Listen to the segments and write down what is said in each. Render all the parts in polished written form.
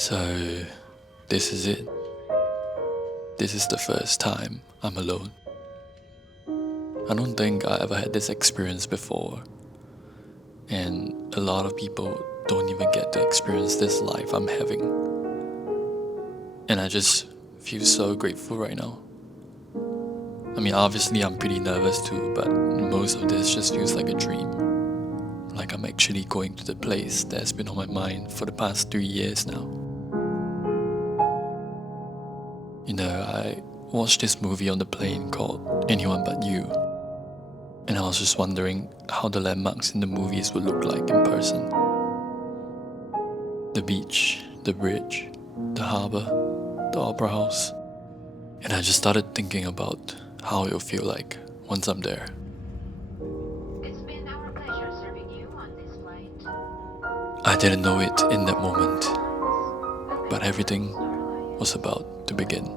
So, this is it. This is the first time I'm alone. I don't think I ever had this experience before, and a lot of people don't even get to experience this life I'm having. And I just feel so grateful right now. I mean, obviously I'm pretty nervous too, but most of this just feels like a dream. Like I'm actually going to the place that's been on my mind for the past 3 years now. I watched this movie on the plane called Anyone But You, and I was just wondering how the landmarks in the movies would look like in person. The beach, the bridge, the harbour, the opera house. And I just started thinking about how it'll feel like once I'm there. It's been our pleasure serving you on this flight. I didn't know it in that moment, but everything was about to begin.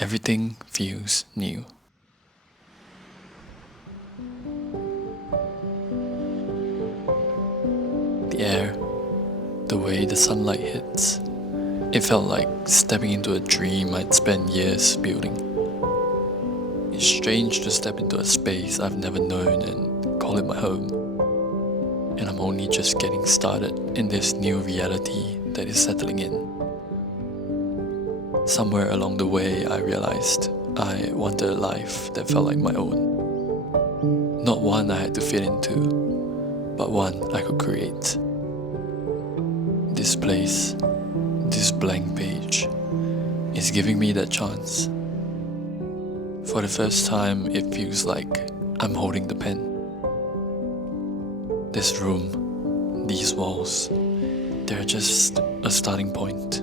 Everything feels new. The air, the way the sunlight hits, it felt like stepping into a dream I'd spent years building. It's strange to step into a space I've never known and call it my home. And I'm only just getting started in this new reality that is settling in. Somewhere along the way, I realized I wanted a life that felt like my own. Not one I had to fit into, but one I could create. This place, this blank page, is giving me that chance. For the first time, it feels like I'm holding the pen. This room, these walls, they're just a starting point.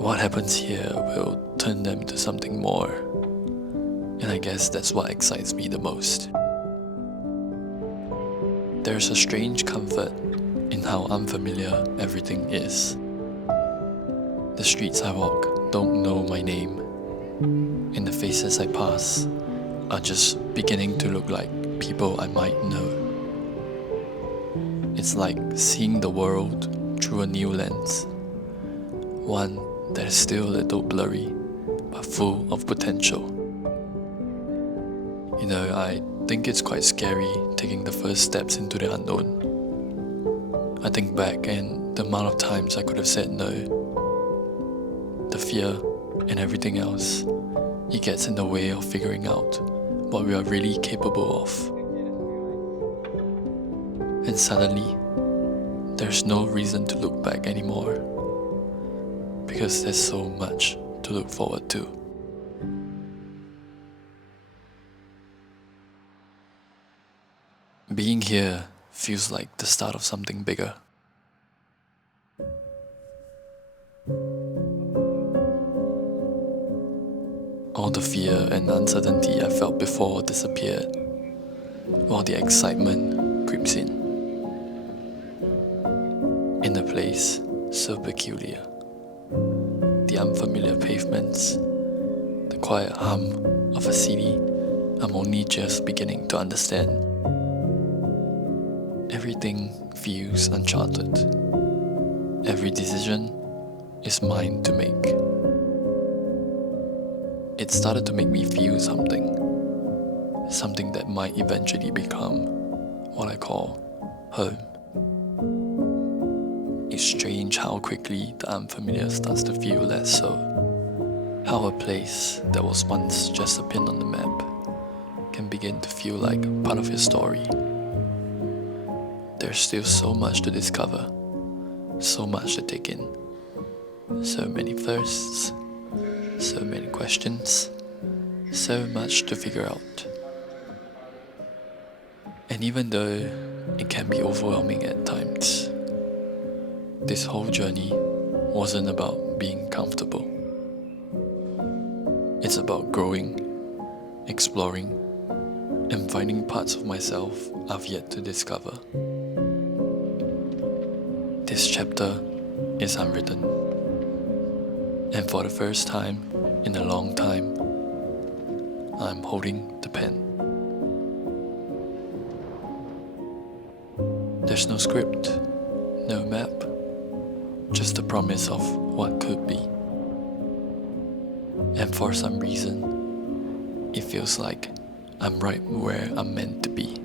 What happens here will turn them to something more, and I guess that's what excites me the most. There's a strange comfort in how unfamiliar everything is. The streets I walk don't know my name, and the faces I pass are just beginning to look like people I might know. It's like seeing the world through a new lens, one that is still a little blurry, but full of potential. I think it's quite scary taking the first steps into the unknown. I think back and the amount of times I could have said no. The fear and everything else, it gets in the way of figuring out what we are really capable of. And suddenly, there's no reason to look back anymore, because there's so much to look forward to. Being here feels like the start of something bigger. All the fear and uncertainty I felt before disappeared, while the excitement creeps in. In a place so peculiar. The unfamiliar pavements, the quiet hum of a city I'm only just beginning to understand. Everything feels uncharted. Every decision is mine to make. It started to make me feel something that might eventually become what I call home. It's strange how quickly the unfamiliar starts to feel less so. How a place that was once just a pin on the map can begin to feel like part of your story. There's still so much to discover, so much to take in, so many firsts, so many questions, so much to figure out. And even though it can be overwhelming at times, this whole journey wasn't about being comfortable. It's about growing, exploring, and finding parts of myself I've yet to discover. This chapter is unwritten, and for the first time in a long time, I'm holding the pen. There's no script, no map, just the promise of what could be. And for some reason, it feels like I'm right where I'm meant to be.